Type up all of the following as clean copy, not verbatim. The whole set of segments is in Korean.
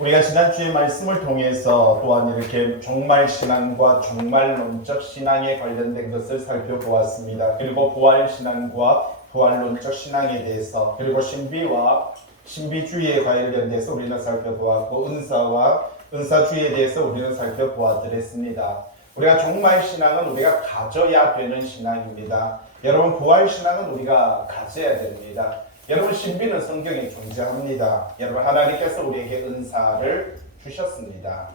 우리가 지난주에 말씀을 통해서 또한 이렇게 종말신앙과 종말론적 신앙에 관련된 것을 살펴보았습니다. 그리고 부활신앙과 부활론적 신앙에 대해서, 그리고 신비와 신비주의에 관련돼서 우리는 살펴보았고, 은사와 은사주의에 대해서 우리는 살펴보았습니다. 우리가 종말신앙은 우리가 가져야 되는 신앙입니다. 여러분, 부활신앙은 우리가 가져야 됩니다. 여러분, 신비는 성경에 존재합니다. 여러분, 하나님께서 우리에게 은사를 주셨습니다.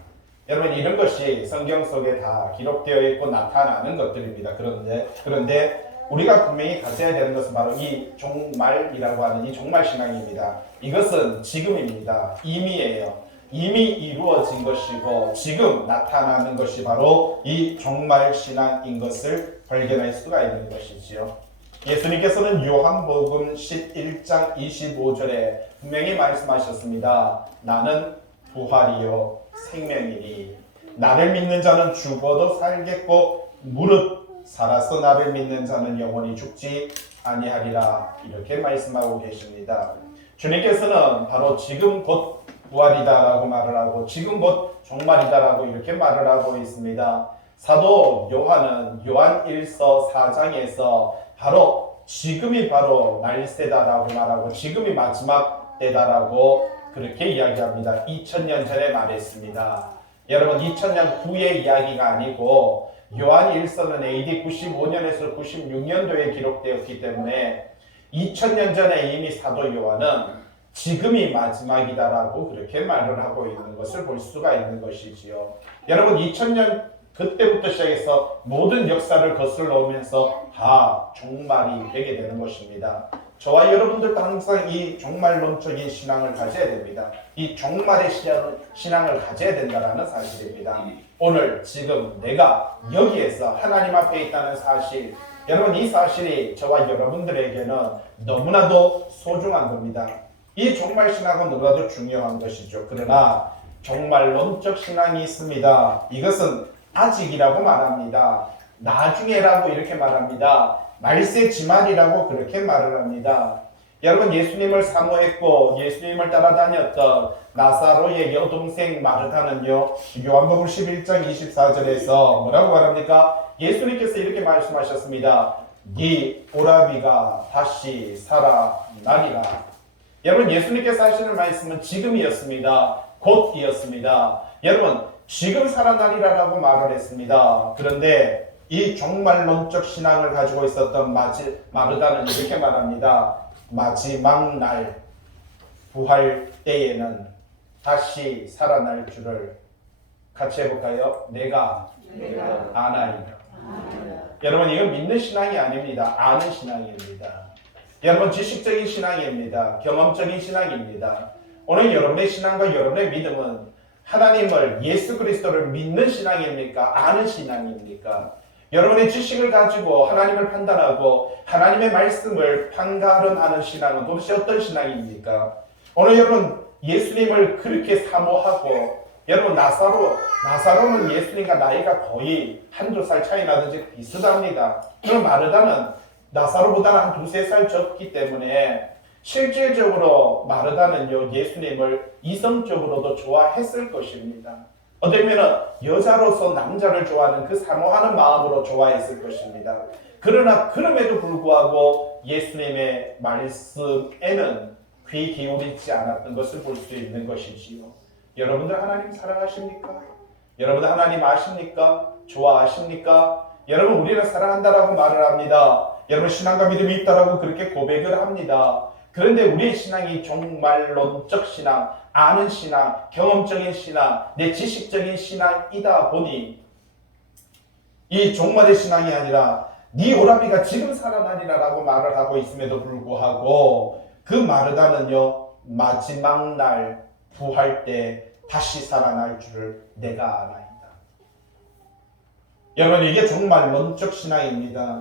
여러분, 이런 것이 성경 속에 다 기록되어 있고 나타나는 것들입니다. 그런데 우리가 분명히 가져야 되는 것은 바로 이 종말이라고 하는 이 종말신앙입니다. 이것은 지금입니다. 이미예요. 이미 이루어진 것이고 지금 나타나는 것이 바로 이 종말신앙인 것을 발견할 수가 있는 것이지요. 예수님께서는 요한복음 11장 25절에 분명히 말씀하셨습니다. 나는 부활이요 생명이니 나를 믿는 자는 죽어도 살겠고 무릇 살아서 나를 믿는 자는 영원히 죽지 아니하리라, 이렇게 말씀하고 계십니다. 주님께서는 바로 지금 곧 부활이다라고 말을 하고 지금 곧 종말이다라고 이렇게 말을 하고 있습니다. 사도 요한은 요한 1서 4장에서 바로 지금이 바로 날세다라고 말하고 지금이 마지막 때다라고 그렇게 이야기합니다. 2000년 전에 말했습니다. 여러분, 2000년 후의 이야기가 아니고 요한 1서는 AD 95년에서 96년도에 기록되었기 때문에 2000년 전에 이미 사도 요한은 지금이 마지막이다라고 그렇게 말을 하고 있는 것을 볼 수가 있는 것이지요. 여러분, 2000년 그때부터 시작해서 모든 역사를 거슬러 오면서 다 종말이 되게 되는 것입니다. 저와 여러분들도 항상 이 종말론적인 신앙을 가져야 됩니다. 이 종말의 신앙을 가져야 된다는 사실입니다. 오늘 지금 내가 여기에서 하나님 앞에 있다는 사실, 여러분, 이 사실이 저와 여러분들에게는 너무나도 소중한 겁니다. 이 종말신앙은 너무나도 중요한 것이죠. 그러나 종말론적 신앙이 있습니다. 이것은 아직이라고 말합니다. 나중에라고 이렇게 말합니다. 말세 지말이라고 그렇게 말을 합니다. 여러분, 예수님을 사모했고 예수님을 따라다녔던 나사로의 여동생 마르다는요, 요한복음 11장 24절에서 뭐라고 말합니까? 예수님께서 이렇게 말씀하셨습니다. 네 오라비가 다시 살아나리라. 여러분, 예수님께서 하시는 말씀은 지금이었습니다. 곧이었습니다. 여러분, 지금 살아나리라라고 말을 했습니다. 그런데 이 종말론적 신앙을 가지고 있었던 마르다는 이렇게 말합니다. 마지막 날 부활 때에는 다시 살아날 줄을 같이 해볼까요? 내가 아나이다. 여러분, 이건 믿는 신앙이 아닙니다. 아는 신앙입니다. 여러분, 지식적인 신앙입니다. 경험적인 신앙입니다. 오늘 여러분의 신앙과 여러분의 믿음은 하나님을, 예수 그리스도를 믿는 신앙입니까? 아는 신앙입니까? 여러분의 지식을 가지고 하나님을 판단하고 하나님의 말씀을 판가름하는 신앙은 도대체 어떤 신앙입니까? 오늘 여러분, 예수님을 그렇게 사모하고, 여러분, 나사로는 예수님과 나이가 거의 한두 살 차이 나든지 비슷합니다. 그럼 마르다는 나사로보다는 한 두세 살 적기 때문에 실질적으로 마르다는요, 예수님을 이성적으로도 좋아했을 것입니다. 어떻게 보면 여자로서 남자를 좋아하는 그 사모하는 마음으로 좋아했을 것입니다. 그러나 그럼에도 불구하고 예수님의 말씀에는 귀 기울이지 않았던 것을 볼 수 있는 것이지요. 여러분들 하나님 사랑하십니까? 여러분들 하나님 아십니까? 좋아하십니까? 여러분, 우리를 사랑한다라고 말을 합니다. 여러분, 신앙과 믿음이 있다라고 그렇게 고백을 합니다. 그런데 우리의 신앙이 종말론적 신앙, 아는 신앙, 경험적인 신앙, 내 지식적인 신앙이다 보니 이 종말의 신앙이 아니라 네 오라비가 지금 살아나리라라고 말을 하고 있음에도 불구하고 그 마르다는요, 마지막 날 부활 때 다시 살아날 줄을 내가 아나이다. 여러분, 이게 종말론적 신앙입니다.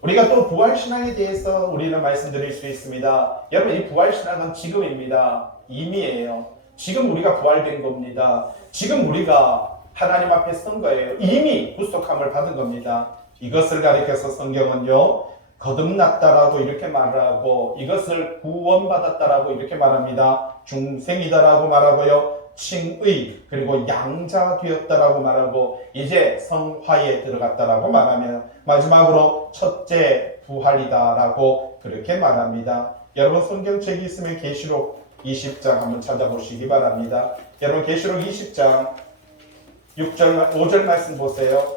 우리가 또 부활신앙에 대해서 우리는 말씀드릴 수 있습니다. 여러분, 이 부활신앙은 지금입니다. 이미예요. 지금 우리가 부활된 겁니다. 지금 우리가 하나님 앞에 선 거예요. 이미 구속함을 받은 겁니다. 이것을 가리켜서 성경은요, 거듭났다라고 이렇게 말을 하고, 이것을 구원받았다라고 이렇게 말합니다. 중생이다라고 말하고요, 칭의 그리고 양자 되었다라고 말하고 이제 성화에 들어갔다라고 말하면 마지막으로 첫째 부활이다라고 그렇게 말합니다. 여러분 성경책이 있으면 계시록 20장 한번 찾아보시기 바랍니다. 여러분 계시록 20장 6절 5절 말씀 보세요.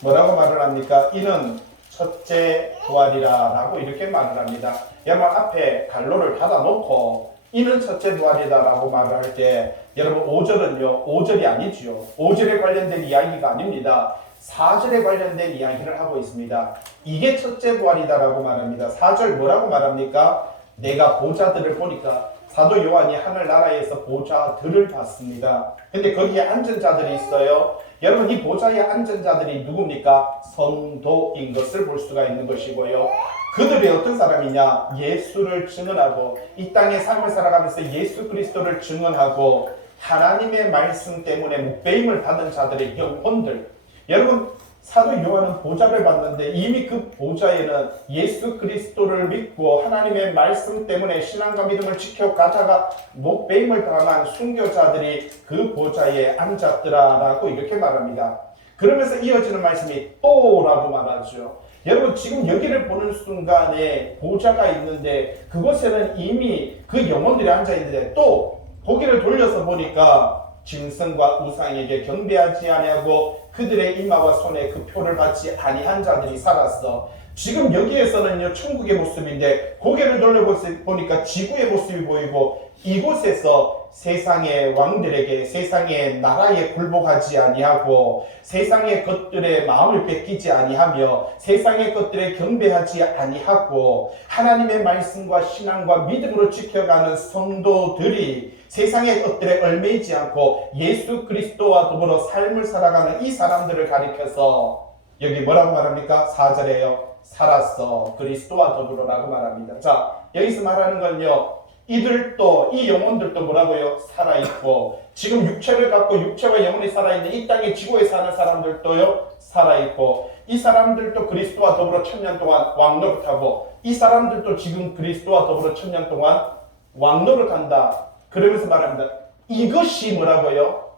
뭐라고 말을 합니까? 이는 첫째 부활이라라고 이렇게 말을 합니다. 여러분 앞에 갈로를 닫아놓고 이는 첫째 부활이다라고 말을 할 때 여러분 5절은요 5절이 아니죠. 5절에 관련된 이야기가 아닙니다. 4절에 관련된 이야기를 하고 있습니다. 이게 첫째 부활이다라고 말합니다. 4절 뭐라고 말합니까? 내가 보좌들을 보니까 사도 요한이 하늘나라에서 보좌들을 봤습니다. 근데 거기에 앉은 자들이 있어요. 여러분 이 보좌에 앉은 자들이 누굽니까? 성도인 것을 볼 수가 있는 것이고요. 그들이 어떤 사람이냐? 예수를 증언하고 이 땅의 삶을 살아가면서 예수 그리스도를 증언하고 하나님의 말씀 때문에 묵배임을 받은 자들의 영혼들. 여러분 사도 요한은 보좌를 봤는데 이미 그 보좌에는 예수 그리스도를 믿고 하나님의 말씀 때문에 신앙과 믿음을 지켜가다가 묵배임을 당한 순교자들이 그 보좌에 앉았더라라고 이렇게 말합니다. 그러면서 이어지는 말씀이 또라고 말하죠. 여러분 지금 여기를 보는 순간에 보좌가 있는데 그곳에는 이미 그 영혼들이 앉아있는데 또 고개를 돌려서 보니까 짐승과 우상에게 경배하지 아니하고 그들의 이마와 손에 그 표를 받지 아니한 자들이 살았어. 지금 여기에서는요 천국의 모습인데 고개를 돌려보니까 지구의 모습이 보이고 이곳에서 세상의 왕들에게 세상의 나라에 굴복하지 아니하고 세상의 것들에 마음을 뺏기지 아니하며 세상의 것들에 경배하지 아니하고 하나님의 말씀과 신앙과 믿음으로 지켜가는 성도들이 세상의 것들에 얽매이지 않고 예수 그리스도와 더불어 삶을 살아가는 이 사람들을 가리켜서 여기 뭐라고 말합니까? 4절에요. 살았어. 그리스도와 더불어라고 말합니다. 자, 여기서 말하는 건요. 이들도 이 영혼들도 뭐라고요? 살아있고 지금 육체를 갖고 육체와 영혼이 살아있는 이 땅의 지구에 사는 사람들도요 살아있고 이 사람들도 그리스도와 더불어 1000년 동안 왕노릇하고 이 사람들도 지금 그리스도와 더불어 1000년 동안 왕노릇한다. 그러면서 말합니다. 이것이 뭐라고요?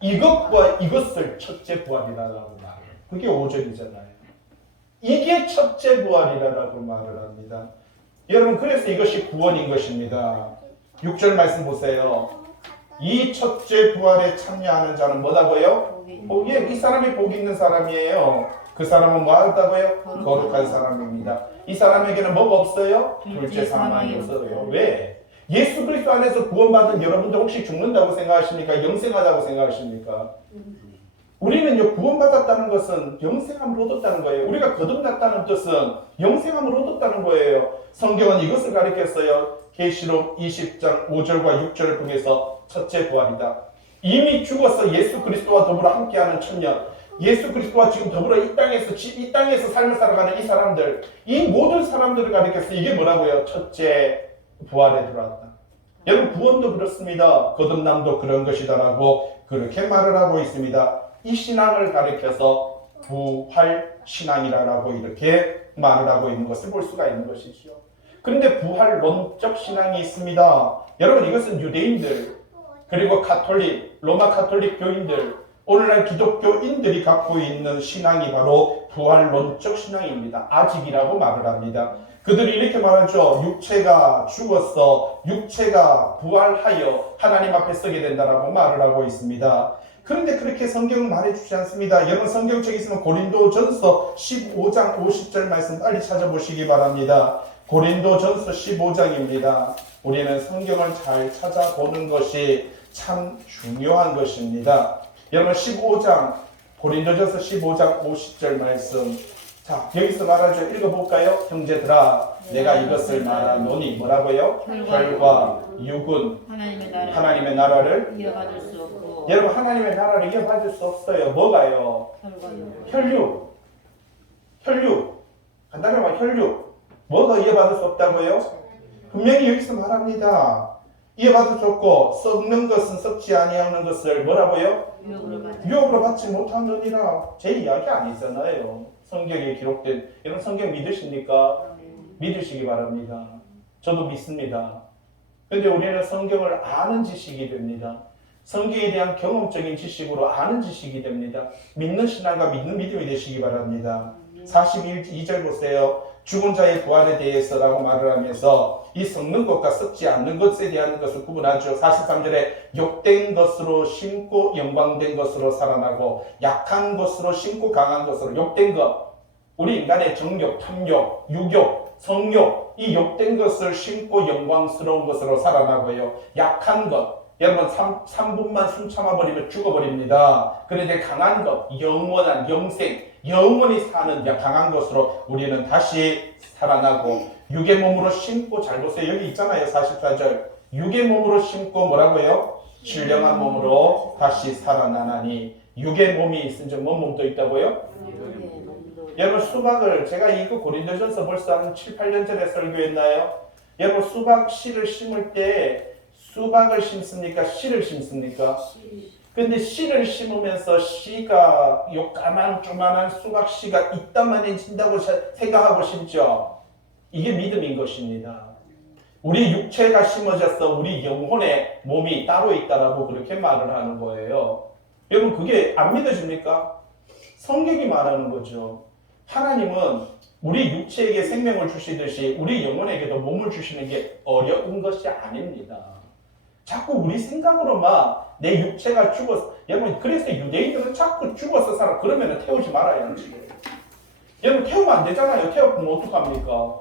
이것과 이것을 첫째 부활이라고 말해요. 그게 5절이잖아요. 이게 첫째 부활이라고 말을 합니다. 여러분 그래서 이것이 구원인 것입니다. 6절 말씀 보세요. 이 첫째 부활에 참여하는 자는 뭐다고요? 이 사람이 복 있는 사람이에요. 그 사람은 뭐 하다고요? 거룩한 사람입니다. 이 사람에게는 뭐가 없어요? 둘째 사망이 없어요. 왜? 예수 그리스도 안에서 구원받은 여러분들 혹시 죽는다고 생각하십니까? 영생하다고 생각하십니까? 우리는요 구원받았다는 것은 영생함을 얻었다는 거예요. 우리가 거듭났다는 뜻은 영생함을 얻었다는 거예요. 성경은 이것을 가리켰어요. 계시록 20장 5절과 6절을 통해서 첫째 부활이다. 이미 죽어서 예수 그리스도와 더불어 함께하는 천년, 예수 그리스도와 지금 더불어 이 땅에서 삶을 살아가는 이 사람들, 이 모든 사람들을 가리켜서 이게 뭐라고요? 첫째 부활에 들어왔다. 여러분 구원도 그렇습니다. 거듭남도 그런 것이다라고 그렇게 말을 하고 있습니다. 이 신앙을 가리켜서 부활 신앙이라고 이렇게 말을 하고 있는 것을 볼 수가 있는 것이죠. 그런데 부활론적 신앙이 있습니다. 여러분 이것은 유대인들 그리고 가톨릭, 로마 가톨릭 교인들, 오늘날 기독교인들이 갖고 있는 신앙이 바로 부활론적 신앙입니다. 아직이라고 말을 합니다. 그들이 이렇게 말하죠. 육체가 죽었어. 육체가 부활하여 하나님 앞에 서게 된다라고 말을 하고 있습니다. 그런데 그렇게 성경은 말해주지 않습니다. 여러분 성경책 있으면 고린도전서 15장 50절 말씀 빨리 찾아보시기 바랍니다. 고린도전서 15장입니다. 우리는 성경을 잘 찾아보는 것이 참 중요한 것입니다. 여러분 15장 고린도전서 15장 50절 말씀 자 여기서 말하죠. 읽어볼까요? 형제들아 내가 이것을 말하노니 뭐라고요? 혈과 육은 하나님의 나라를 이어받을 수 없고 여러분 하나님의 나라를 이어받을 수 없어요. 뭐가요? 혈육 간단히 말하면 혈육 뭐가 이어받을 수 없다고요? 분명히 여기서 말합니다. 이어받을 수 없고 썩는 것은 썩지 아니하는 것을 뭐라고요? 유혹으로 받지 못하느니라. 제 이야기 아니잖아요. 성경에 기록된 여러분 성경 믿으십니까? 믿으시기 바랍니다. 저도 믿습니다. 근데 우리는 성경을 아는 지식이 됩니다. 성경에 대한 경험적인 지식으로 아는 지식이 됩니다. 믿는 신앙과 믿는 믿음이 되시기 바랍니다. 42절 보세요. 죽은 자의 부활에 대해서라고 말을 하면서 이 썩는 것과 썩지 않는 것에 대한 것을 구분하죠. 43절에 욕된 것으로 심고 영광된 것으로 살아나고 약한 것으로 심고 강한 것으로 욕된 것. 우리 인간의 정욕, 탐욕, 육욕, 성욕 이 욕된 것을 심고 영광스러운 것으로 살아나고요. 약한 것. 여러분 3분만 숨 참아버리면 죽어버립니다. 그런데 강한 것, 영원한 영생, 영원히 사는 강한 것으로 우리는 다시 살아나고 육의 몸으로 심고 잘 보세요. 여기 있잖아요. 44절. 육의 몸으로 심고 뭐라고요? 신령한 몸으로 다시 살아나나니 육의 몸이 있은즉 뭔 몸도 있다고요? 여러분 수박을 제가 이거 고린도전서 벌써 한 7, 8년 전에 설교했나요? 여러분 수박 씨를 심을 때 수박을 심습니까? 씨를 심습니까? 근데 씨를 심으면서 씨가 요까만 조만한 수박 씨가 이따만 해진다고 생각하고 심죠. 이게 믿음인 것입니다. 우리 육체가 심어져서 우리 영혼의 몸이 따로 있다라고 그렇게 말을 하는 거예요. 여러분 그게 안 믿어집니까? 성경이 말하는 거죠. 하나님은 우리 육체에게 생명을 주시듯이 우리 영혼에게도 몸을 주시는 게 어려운 것이 아닙니다. 자꾸 우리 생각으로만 내 육체가 죽었어. 여러분 그래서 유대인들은 자꾸 죽어서 살아. 그러면 태우지 말아야지. 여러분 태우면 안 되잖아요. 태우면 어떡합니까?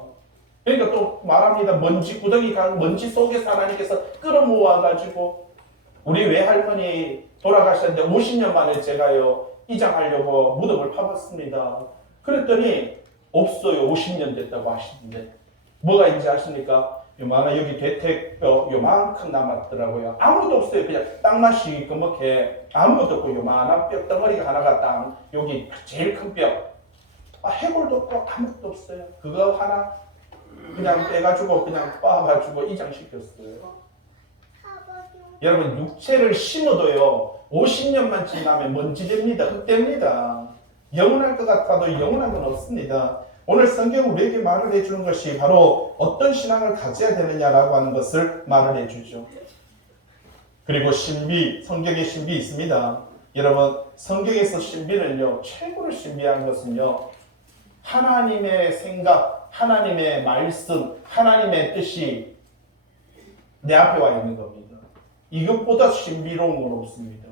그러니까 또 말합니다. 먼지 구덩이가 먼지 속에서 하나님께서 끌어모아가지고 우리 외할머니 돌아가셨는데 50년 만에 제가요 이장하려고 무덤을 파봤습니다. 그랬더니 없어요. 50년 됐다고 하시는데 뭐가 있는지 아십니까? 요만한 여기 대퇴뼈 요만큼 남았더라고요. 아무도 없어요. 그냥 땅만 시커멓게 아무것도 없고 요만한 뼈 덩어리가 하나가 땅 여기 제일 큰 뼈. 해골도 없고 아무것도 없어요. 그거 하나 그냥 빼가지고 그냥 빻아가지고 이장시켰어요. 여러분 육체를 심어도요 50년만 지나면 먼지 됩니다. 흙됩니다. 영원할 것 같아도 영원한 건 없습니다. 오늘 성경 우리에게 말을 해주는 것이 바로 어떤 신앙을 가져야 되느냐라고 하는 것을 말을 해주죠. 그리고 신비, 성경에 신비 있습니다. 여러분 성경에서 신비는요 최고로 신비한 것은요 하나님의 생각, 하나님의 말씀, 하나님의 뜻이 내 앞에 와 있는 겁니다. 이것보다 신비로운 건 없습니다.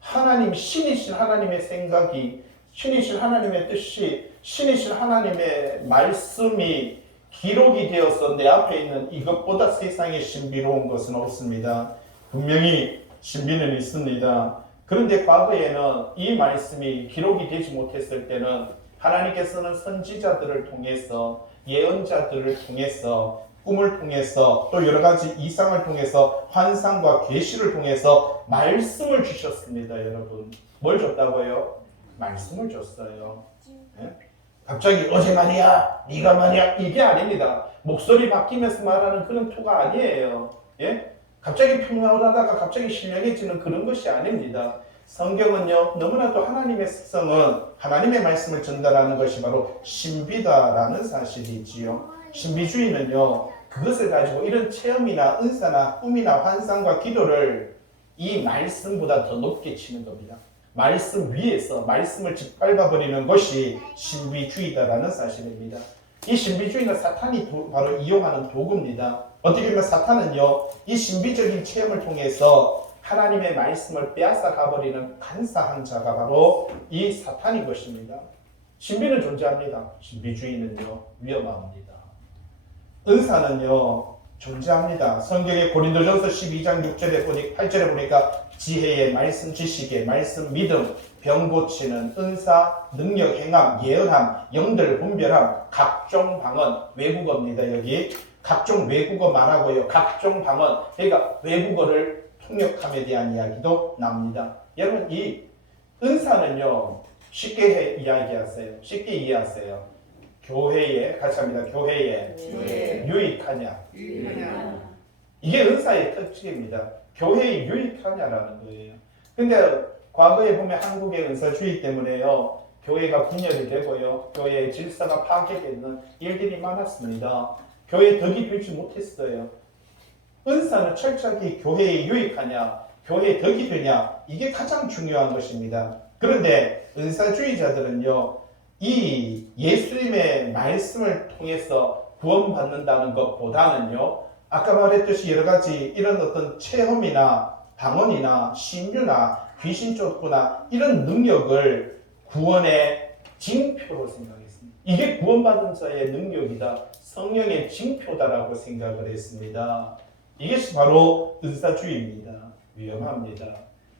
하나님, 신이신 하나님의 생각이, 신이신 하나님의 뜻이, 신이신 하나님의 말씀이 기록이 되어서 내 앞에 있는 이것보다 세상에 신비로운 것은 없습니다. 분명히 신비는 있습니다. 그런데 과거에는 이 말씀이 기록이 되지 못했을 때는 하나님께서는 선지자들을 통해서 예언자들을 통해서 꿈을 통해서 또 여러 가지 이상을 통해서 환상과 계시를 통해서 말씀을 주셨습니다. 여러분 뭘 줬다고요? 말씀을 줬어요. 네? 갑자기 어제 말이야 네가 말이야 이게 아닙니다. 목소리 바뀌면서 말하는 그런 투가 아니에요. 예? 갑자기 평화하다가 갑자기 신령해지는 그런 것이 아닙니다. 성경은요 너무나도 하나님의 특성은 하나님의 말씀을 전달하는 것이 바로 신비다라는 사실이지요. 신비주의는요 그것을 가지고 이런 체험이나 은사나 꿈이나 환상과 기도를 이 말씀보다 더 높게 치는 겁니다. 말씀 위에서 말씀을 짓밟아버리는 것이 신비주의다라는 사실입니다. 이 신비주의는 사탄이 바로 이용하는 도구입니다. 어떻게 보면 사탄은요 이 신비적인 체험을 통해서 하나님의 말씀을 빼앗아 가버리는 간사한 자가 바로 이 사탄인 것입니다. 신비는 존재합니다. 신비주의는요 위험합니다. 은사는요 존재합니다. 성경의 고린도전서 12장 6절에 8절에 보니까 지혜의 말씀, 지식의 말씀, 믿음, 병 고치는 은사, 능력, 행함, 예언함, 영들 분별함, 각종 방언, 외국어입니다. 여기 각종 외국어 말하고요. 각종 방언, 그러니까 외국어를 통역함에 대한 이야기도 납니다. 여러분 이 은사는요 쉽게 이야기하세요. 쉽게 이해하세요. 교회에 같이 합니다. 교회에 유익하냐. 이게 은사의 특징입니다. 교회에 유익하냐라는 거예요. 근데 과거에 보면 한국의 은사주의 때문에요. 교회가 분열이 되고요. 교회의 질서가 파괴되는 일들이 많았습니다. 교회에 덕이 되지 못했어요. 은사는 철저하게 교회에 유익하냐. 교회의 덕이 되냐? 이게 가장 중요한 것입니다. 그런데 은사주의자들은요, 이 예수님의 말씀을 통해서 구원받는다는 것보다는요, 아까 말했듯이 여러 가지 이런 어떤 체험이나 방언이나 신유나 귀신 쫓구나 이런 능력을 구원의 징표로 생각했습니다. 이게 구원받은 자의 능력이다. 성령의 징표다라고 생각을 했습니다. 이것이 바로 은사주의입니다. 위험합니다.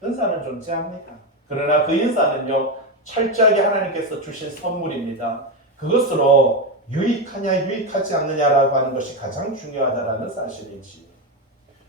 은사는 존재합니다. 그러나 그 은사는요, 철저하게 하나님께서 주신 선물입니다. 그것으로 유익하냐 유익하지 않느냐라고 하는 것이 가장 중요하다라는 사실이지.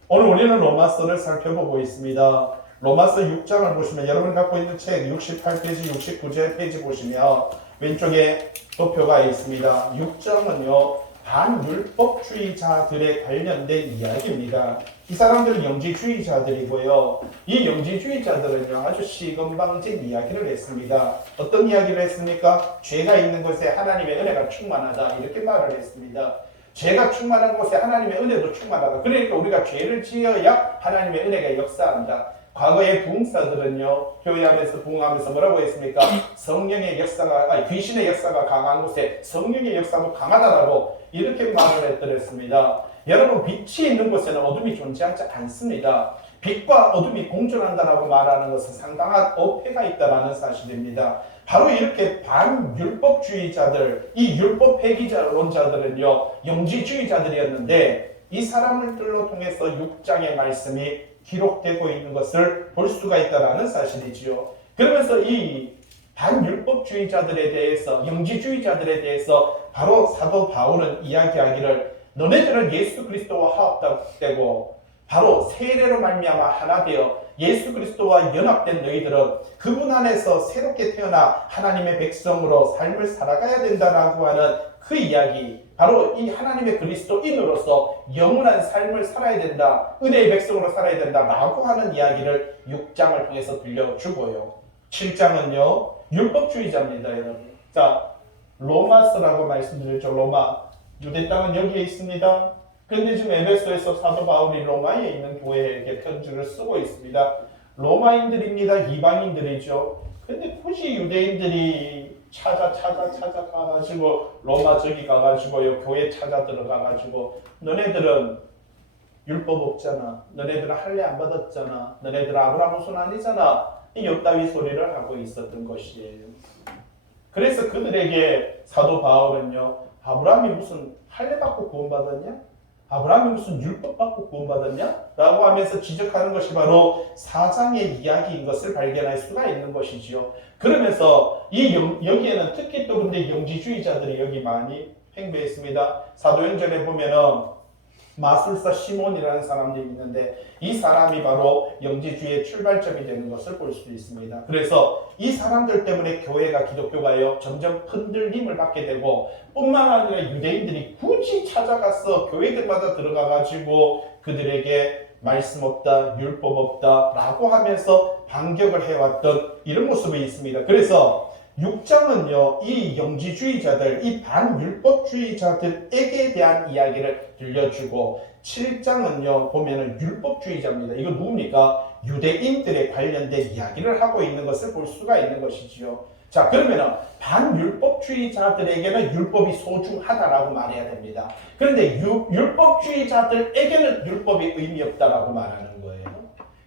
오늘 우리는 로마서를 살펴보고 있습니다. 로마서 6장을 보시면 여러분 갖고 있는 책 68페이지, 69제 페이지 보시면 왼쪽에 도표가 있습니다. 6장은요, 반율법주의자들에 관련된 이야기입니다. 이 사람들은 영지주의자들이고요. 이 영지주의자들은요, 아주 시건방진 이야기를 했습니다. 어떤 이야기를 했습니까? 죄가 있는 곳에 하나님의 은혜가 충만하다, 이렇게 말을 했습니다. 죄가 충만한 곳에 하나님의 은혜도 충만하다. 그러니까 우리가 죄를 지어야 하나님의 은혜가 역사한다. 과거의 부흥사들은요, 교회 안에서 부흥하면서 뭐라고 했습니까? 성령의 역사가, 귀신의 역사가 강한 곳에 성령의 역사가 강하다라고 이렇게 말을 했더랬습니다. 여러분, 빛이 있는 곳에는 어둠이 존재하지 않습니다. 빛과 어둠이 공존한다라고 말하는 것은 상당한 어폐가 있다라는 사실입니다. 바로 이렇게 반율법주의자들, 이 율법 폐기론자들은요, 영지주의자들이었는데 이 사람들로 통해서 6장의 말씀이 기록되고 있는 것을 볼 수가 있다는 사실이지요. 그러면서 이 반율법주의자들에 대해서, 영지주의자들에 대해서 바로 사도 바울은 이야기하기를, 너네들은 예수 그리스도와 화합되고 바로 세례로 말미암아 하나 되어 예수 그리스도와 연합된 너희들은 그분 안에서 새롭게 태어나 하나님의 백성으로 삶을 살아가야 된다라고 하는 그 이야기, 바로 이 하나님의 그리스도인으로서 영원한 삶을 살아야 된다, 은혜의 백성으로 살아야 된다라고 하는 이야기를 6장을 통해서 들려주고요. 7장은요, 율법주의자입니다, 여러분. 자, 로마서라고 말씀드렸죠. 로마. 유대 땅은 여기에 있습니다. 그런데 지금 에베소에서 사도 바울이 로마에 있는 교회에게 편지를 쓰고 있습니다. 로마인들입니다. 이방인들이죠. 근데 굳이 유대인들이 찾아가가지고 로마 저기 가가지고요, 교회 찾아 들어가가지고 너네들은 율법 없잖아, 너네들은 할례 안 받았잖아, 너네들은 아브라함 후손 아니잖아, 이 엿다위 소리를 하고 있었던 것이에요. 그래서 그들에게 사도 바울은요, 아브라함이 무슨 할례 받고 구원받았냐? 아브라함이 무슨 율법 받고 구원받았냐? 라고 하면서 지적하는 것이 바로 4장의 이야기인 것을 발견할 수가 있는 것이지요. 그러면서 여기에는 특히 또 근데 영지주의자들이 여기 많이 팽배했습니다. 사도행전에 보면은 마술사 시몬이라는 사람이 있는데 이 사람이 바로 영지주의의 출발점이 되는 것을 볼 수 있습니다. 그래서 이 사람들 때문에 교회가, 기독교가요, 점점 흔들림을 받게 되고, 뿐만 아니라 유대인들이 굳이 찾아가서 교회들마다 들어가가지고 그들에게 말씀 없다, 율법 없다 라고 하면서 반격을 해왔던 이런 모습이 있습니다. 그래서 6장은요, 이 영지주의자들, 이 반율법주의자들에게 대한 이야기를 들려주고, 7장은요, 보면은 율법주의자입니다. 이거 누굽니까? 유대인들에 관련된 이야기를 하고 있는 것을 볼 수가 있는 것이지요. 자, 그러면은 반율법주의자들에게는 율법이 소중하다라고 말해야 됩니다. 그런데 율법주의자들에게는 율법이 의미 없다라고 말하는 거예요.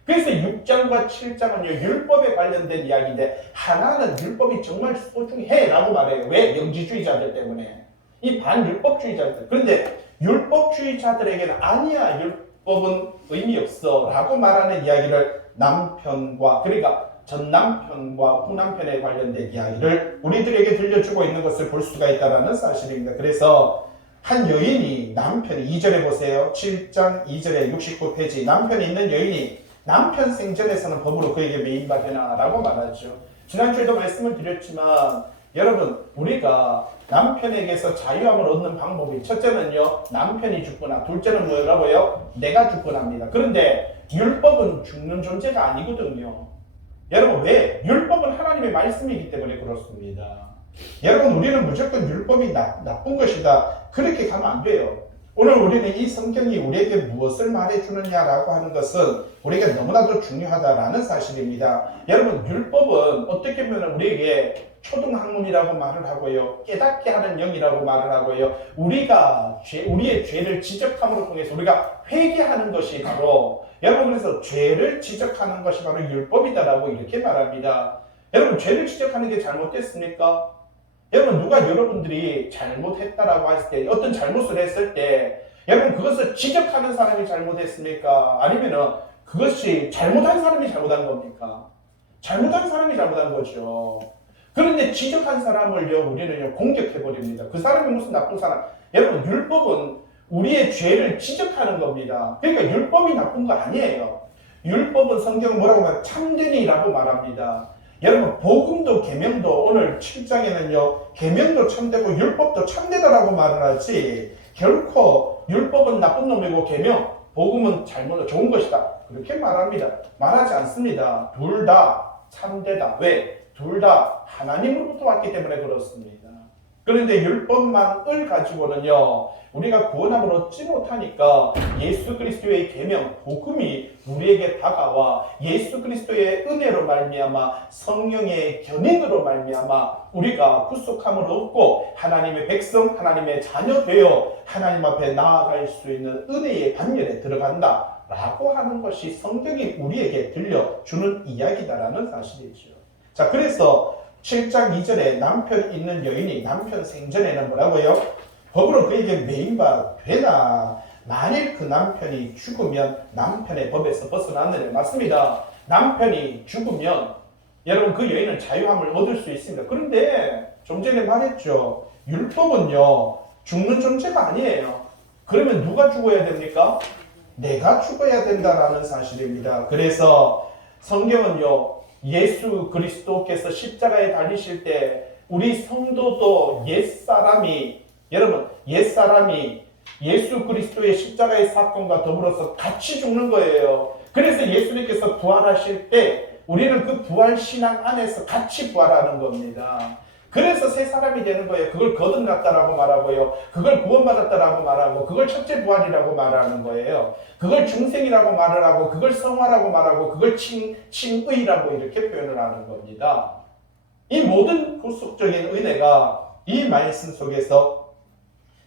그래서 6장과 7장은요, 율법에 관련된 이야기인데, 하나는 율법이 정말 소중해 라고 말해요. 왜? 영지주의자들 때문에. 이 반율법주의자들. 그런데 율법주의자들에게는 아니야, 율법은 의미 없어 라고 말하는 이야기를 남편과, 그러니까 전남편과 후남편에 관련된 이야기를 우리들에게 들려주고 있는 것을 볼 수가 있다는 사실입니다. 그래서 한 여인이, 남편이, 2절에 보세요. 7장 2절에 69페이지, 남편이 있는 여인이 남편 생전에서는 법으로 그에게 매인받으나 라고 말하죠. 지난주에도 말씀을 드렸지만 여러분, 우리가 남편에게서 자유함을 얻는 방법이, 첫째는요, 남편이 죽거나, 둘째는 뭐라고요? 내가 죽거나입니다. 그런데 율법은 죽는 존재가 아니거든요. 여러분, 왜? 율법은 하나님의 말씀이기 때문에 그렇습니다. 여러분, 우리는 무조건 율법이 나쁜 것이다, 그렇게 가면 안 돼요. 오늘 우리는 이 성경이 우리에게 무엇을 말해주느냐라고 하는 것은 우리에게 너무나도 중요하다라는 사실입니다. 여러분, 율법은 어떻게 보면 우리에게 초등학문이라고 말을 하고요, 깨닫게 하는 영이라고 말을 하고요, 우리의 죄를 지적함으로 통해서 우리가 회개하는 것이 바로, 여러분, 그래서 죄를 지적하는 것이 바로 율법이다라고 이렇게 말합니다. 여러분, 죄를 지적하는 게 잘못됐습니까? 여러분, 누가 여러분들이 잘못했다라고 했을 때, 어떤 잘못을 했을 때, 여러분, 그것을 지적하는 사람이 잘못했습니까? 아니면은 그것이 잘못한 사람이 잘못한 겁니까? 잘못한 사람이 잘못한 거죠. 그런데 지적한 사람을요, 우리는요, 공격해버립니다. 그 사람이 무슨 나쁜 사람. 여러분, 율법은 우리의 죄를 지적하는 겁니다. 그러니까 율법이 나쁜 거 아니에요. 율법은 성경은 뭐라고 말해요? 참되니라고 말합니다. 여러분, 복음도 계명도 오늘 7장에는요, 계명도 참되고 율법도 참되다라고 말을 하지, 결코 율법은 나쁜 놈이고 계명, 복음은 좋은 것이다, 그렇게 말합니다. 말하지 않습니다. 둘 다 참되다. 왜? 둘 다 하나님으로부터 왔기 때문에 그렇습니다. 그런데 율법만을 가지고는요, 우리가 구원함을 얻지 못하니까 예수 그리스도의 계명, 복음이 우리에게 다가와 예수 그리스도의 은혜로 말미암아 성령의 견인으로 말미암아 우리가 구속함을 얻고 하나님의 백성, 하나님의 자녀 되어 하나님 앞에 나아갈 수 있는 은혜의 반열에 들어간다 라고 하는 것이 성경이 우리에게 들려주는 이야기다라는 사실이죠. 자, 그래서 7장 2절에 남편 있는 여인이 남편 생전에는 뭐라고요? 법으로 그에게 매인바 되나 만일 그 남편이 죽으면 남편의 법에서 벗어나느냐. 맞습니다. 남편이 죽으면 여러분 그 여인은 자유함을 얻을 수 있습니다. 그런데 좀 전에 말했죠. 율법은요 죽는 존재가 아니에요. 그러면 누가 죽어야 됩니까? 내가 죽어야 된다라는 사실입니다. 그래서 성경은요 예수 그리스도께서 십자가에 달리실 때 우리 성도도 옛사람이 여러분 옛사람이 예수 그리스도의 십자가의 사건과 더불어서 같이 죽는 거예요. 그래서 예수님께서 부활하실 때 우리는 그 부활신앙 안에서 같이 부활하는 겁니다. 그래서 새 사람이 되는 거예요. 그걸 거듭났다라고 말하고요. 그걸 구원받았다라고 말하고 그걸 첫째 부활이라고 말하는 거예요. 그걸 중생이라고 말을 하고 그걸 성화라고 말하고 그걸 칭의라고 이렇게 표현을 하는 겁니다. 이 모든 구속적인 은혜가 이 말씀 속에서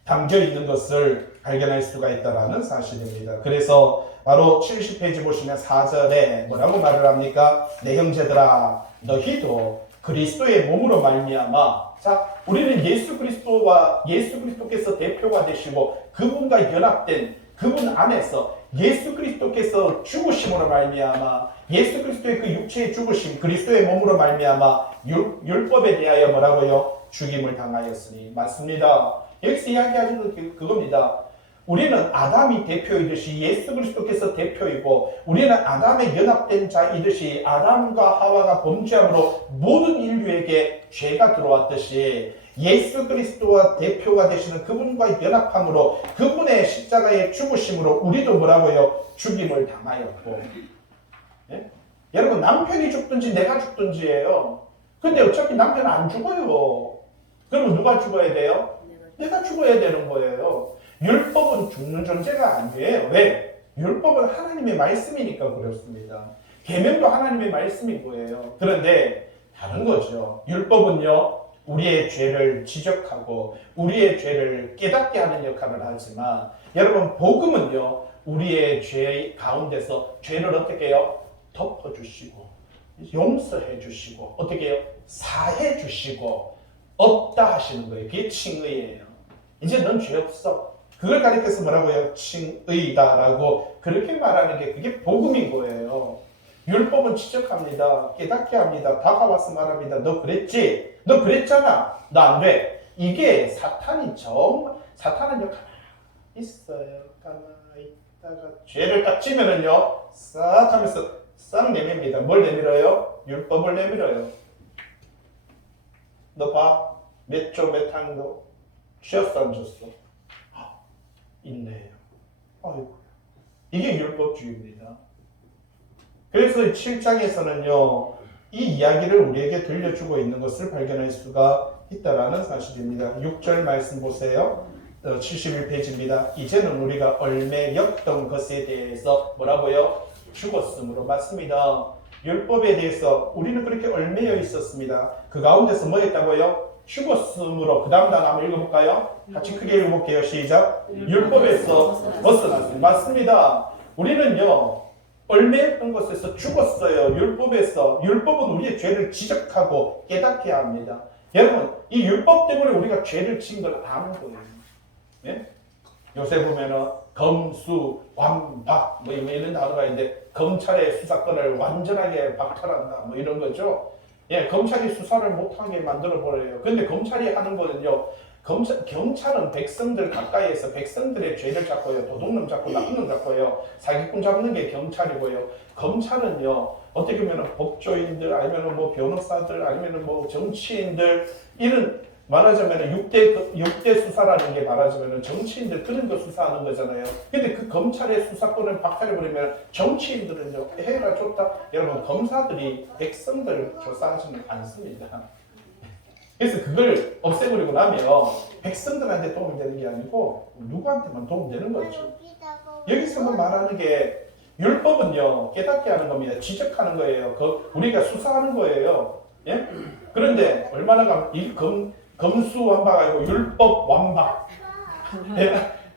담겨 있는 것을 발견할 수가 있다는 사실입니다. 그래서 바로 70페이지 보시면 4절에 뭐라고 말을 합니까? 내 형제들아 너희도 그리스도의 몸으로 말미암아. 자, 우리는 예수 그리스도와 예수 그리스도께서 대표가 되시고 그분과 연합된 그분 안에서 예수 그리스도께서 죽으심으로 말미암아 예수 그리스도의 그 육체의 죽으심 그리스도의 몸으로 말미암아 율법에 대하여 뭐라고요? 죽임을 당하였으니. 맞습니다. 여기서 이야기하시는 그겁니다. 우리는 아담이 대표이듯이 예수 그리스도께서 대표이고 우리는 아담에 연합된 자이듯이 아담과 하와가 범죄함으로 모든 인류에게 죄가 들어왔듯이 예수 그리스도와 대표가 되시는 그분과 연합함으로 그분의 십자가의 죽으심으로 우리도 뭐라고요? 죽임을 당하였고. 예? 여러분 남편이 죽든지 내가 죽든지예요. 근데 어차피 남편은 안 죽어요. 그러면 누가 죽어야 돼요? 내가 죽어야 되는 거예요. 율법은 죽는 존재가 아니에요. 왜? 율법은 하나님의 말씀이니까 그렇습니다. 계명도 하나님의 말씀인 거예요. 그런데 다른 거죠. 율법은요. 우리의 죄를 지적하고 우리의 죄를 깨닫게 하는 역할을 하지만 여러분 복음은요. 우리의 죄 가운데서 죄를 어떻게 해요? 덮어주시고 용서해 주시고 어떻게 해요? 사해 주시고 없다 하시는 거예요. 그게 칭의예요. 이제 넌 죄 없어. 그걸 가리켜서 뭐라고요? 칭의다라고 그렇게 말하는 게 그게 복음인 거예요. 율법은 지적합니다. 깨닫게 합니다. 다가와서 말합니다. 너 그랬지? 너 그랬잖아. 너 안 돼. 이게 사탄은 역할 있어요. 가만히 있다가 죄를 딱 지면은요. 싹 하면서 싹 내밉니다. 뭘 내밀어요? 율법을 내밀어요. 너 봐. 몇 조 몇 항도 쥐었어 안 줬어? 있네요. 아이고. 이게 율법주의입니다. 그래서 7장에서는요. 이 이야기를 우리에게 들려주고 있는 것을 발견할 수가 있다라는 사실입니다. 6절 말씀 보세요. 71페이지입니다. 이제는 우리가 얽매였던 것에 대해서 뭐라고요? 죽었으므로. 맞습니다. 율법에 대해서 우리는 그렇게 얽매여 있었습니다. 그 가운데서 뭐 했다고요? 죽었으므로. 그 다음 단어 한번 읽어볼까요? 같이 크게 읽어볼게요. 시작. 율법에서 벗어났습니다. 맞습니다. 우리는요 얽매였던 것에서 죽었어요. 율법은 우리의 죄를 지적하고 깨닫게 합니다. 여러분 이 율법 때문에 우리가 죄를 진 걸 아는 거예요. 예? 요새 보면은 검수, 완박 뭐 이런 단어가 있는데 검찰의 수사권을 완전하게 박탈한다 뭐 이런 거죠. 예, 검찰이 수사를 못하게 만들어 버려요. 근데 검찰이 하는 거는요. 경찰은 백성들 가까이에서 백성들의 죄를 잡고요. 도둑놈 잡고 나쁜 놈 잡고요. 사기꾼 잡는 게 경찰이고요. 검찰은요. 어떻게 보면 법조인들 아니면 뭐 변호사들 아니면 뭐 정치인들 이런 말하자면 6대 수사라는 게 말하자면 정치인들 그런 거 수사하는 거잖아요. 근데 그 검찰의 수사권을 박탈해버리면 정치인들은요, 해라 좋다. 여러분, 검사들이 백성들을 조사하지는 않습니다. 그래서 그걸 없애버리고 나면 백성들한테 도움이 되는 게 아니고 누구한테만 도움이 되는 거죠. 여기서 뭐 말하는 게 율법은요, 깨닫게 하는 겁니다. 지적하는 거예요. 우리가 수사하는 거예요. 예? 그런데 얼마나 가면 이 검수완박 아니고 율법 완박.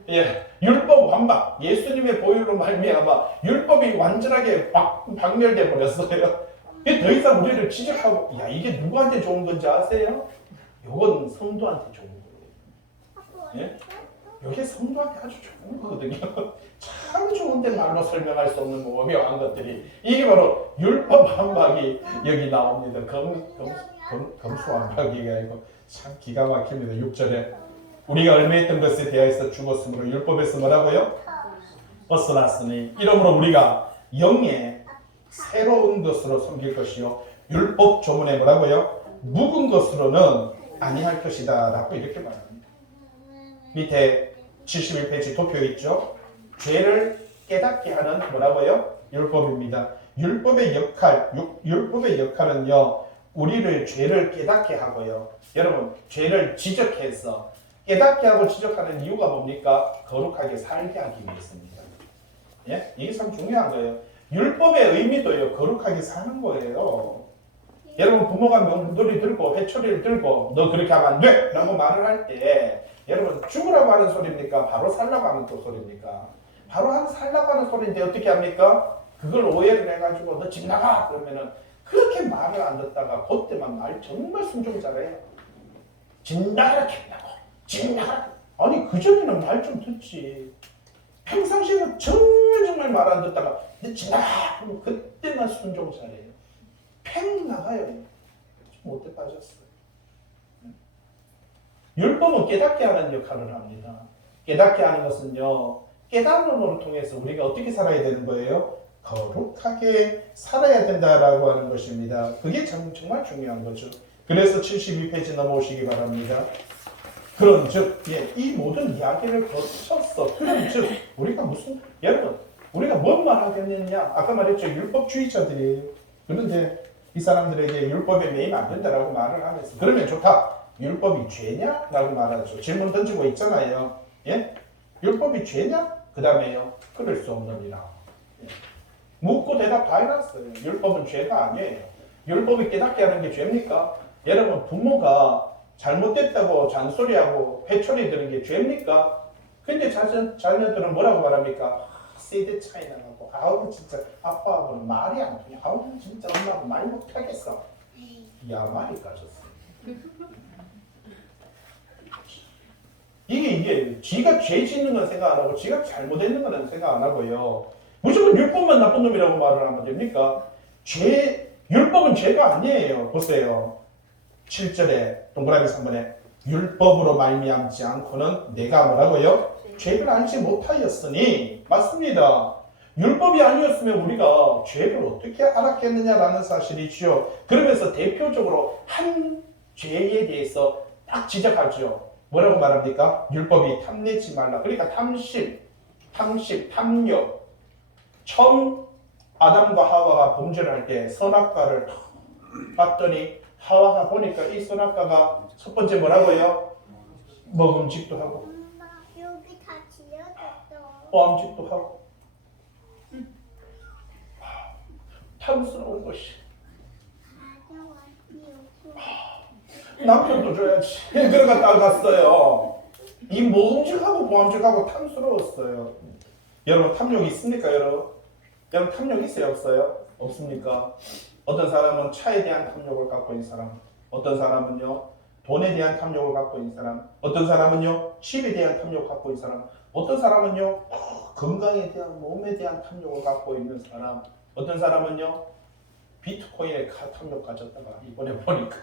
예, 율법 완박. 예수님의 보혈로 말미암아 율법이 완전하게 박멸돼 버렸어요. 더 이상 우리를 지적하고 야 이게 누구한테 좋은 건지 아세요? 이건 성도한테 좋은 거예요. 예? 이게 성도한테 아주 좋은 거거든요. 참 좋은데 말로 설명할 수 없는 오묘한 것들이 이게 바로 율법 완박이 여기 나옵니다. 검수완박이 아니고 참 기가 막힙니다. 6절에 우리가 얽매였던 것에 대하여서 죽었으므로 율법에서 뭐라고요? 벗어났으니 이러므로 우리가 영의 새로운 것으로 섬길 것이요 율법 조문에 뭐라고요? 묵은 것으로는 아니할 것이다 라고 이렇게 말합니다. 밑에 71페이지 도표 있죠? 죄를 깨닫게 하는 뭐라고요? 율법입니다. 율법의 역할은요 우리를 죄를 깨닫게 하고요. 여러분 죄를 지적해서 깨닫게 하고 지적하는 이유가 뭡니까? 거룩하게 살게 하기 위해서입니다. 예? 이게 참 중요한 거예요. 율법의 의미도요 거룩하게 사는 거예요. 여러분 부모가 명돌이 들고 회초리를 들고 너 그렇게 하면 안 돼! 라고 말을 할 때 여러분 죽으라고 하는 소리입니까? 바로 살라고 하는 또 소리입니까? 바로 살라고 하는 소리인데 어떻게 합니까? 그걸 오해를 해가지고 너 집 나가! 그러면은 그렇게 말을 안 듣다가 그때만 말 정말 순종 잘해요. 집 나가라 캔다고 집 나가라. 아니 그전에는 말 좀 듣지. 평상시에는 정말 말 안 듣다가 너 집 나가! 그러면 그때만 순종 잘해요. 팽 나가요. 못돼 빠졌어요. 율법은 깨닫게 하는 역할을 합니다. 깨닫게 하는 것은요. 깨달음을 통해서 우리가 어떻게 살아야 되는 거예요? 거룩하게 살아야 된다라고 하는 것입니다. 그게 정말 중요한 거죠. 그래서 72페이지 넘어오시기 바랍니다. 그런 즉, 이 모든 이야기를 거쳐서 그런 즉, 여러분, 우리가 뭔 말하겠느냐? 아까 말했죠. 율법주의자들이에요. 그런데 이 사람들에게 율법에 매이면 안 된다라고 말을 하면서 그러면 좋다. 율법이 죄냐? 라고 말하죠. 질문 던지고 있잖아요. 예? 율법이 죄냐? 그 다음에요. 그럴 수 없느니라. 묻고 대답 다 해놨어요. 율법은 죄가 아니에요. 율법이 깨닫게 하는 게 죄입니까? 여러분 부모가 잘못됐다고 잔소리하고 회초리 드는 게 죄입니까? 근데 자녀들은 뭐라고 말합니까? 세대 차이 나고 아우 진짜 아빠하고는 말이 안 통해. 아우 진짜 엄마하고 말 못하겠어. 야 말이 까졌어. 이게 지가 죄 짓는 건 생각 안 하고 지가 잘못했는 건 생각 안 하고요. 무조건 율법만 나쁜 놈이라고 말을 하면 됩니까? 율법은 죄가 아니에요. 보세요. 7절에 동그라미 3번에 율법으로 말미암지 않고는 내가 뭐라고요? 죄를 알지 못하였으니 맞습니다. 율법이 아니었으면 우리가 죄를 어떻게 알았겠느냐라는 사실이죠. 그러면서 대표적으로 한 죄에 대해서 딱 지적하죠. 뭐라고 말합니까? 율법이 탐내지 말라. 그러니까 탐욕. 처음 아담과 하와가 범죄를 할 때 선악과를 봤더니 하와가 보니까 이 선악과가 첫 번째 뭐라고요? 먹음직도 하고 보암직도 하고 탐스러운 것이 남편도 줘야지. 그러니까 따라갔어요. 이 모음직하고 보암직하고 탐스러웠어요. 여러분 탐욕 있습니까? 여러분 탐욕 있어요? 없어요? 없습니까? 어떤 사람은 차에 대한 탐욕을 갖고 있는 사람, 어떤 사람은요 돈에 대한 탐욕을 갖고 있는 사람, 어떤 사람은요 집에 대한 탐욕을 갖고 있는 사람, 어떤 사람은요 건강에 대한 몸에 대한 탐욕을 갖고 있는 사람, 어떤 사람은요 비트코인에 탐욕 가졌다가 이번에 보니까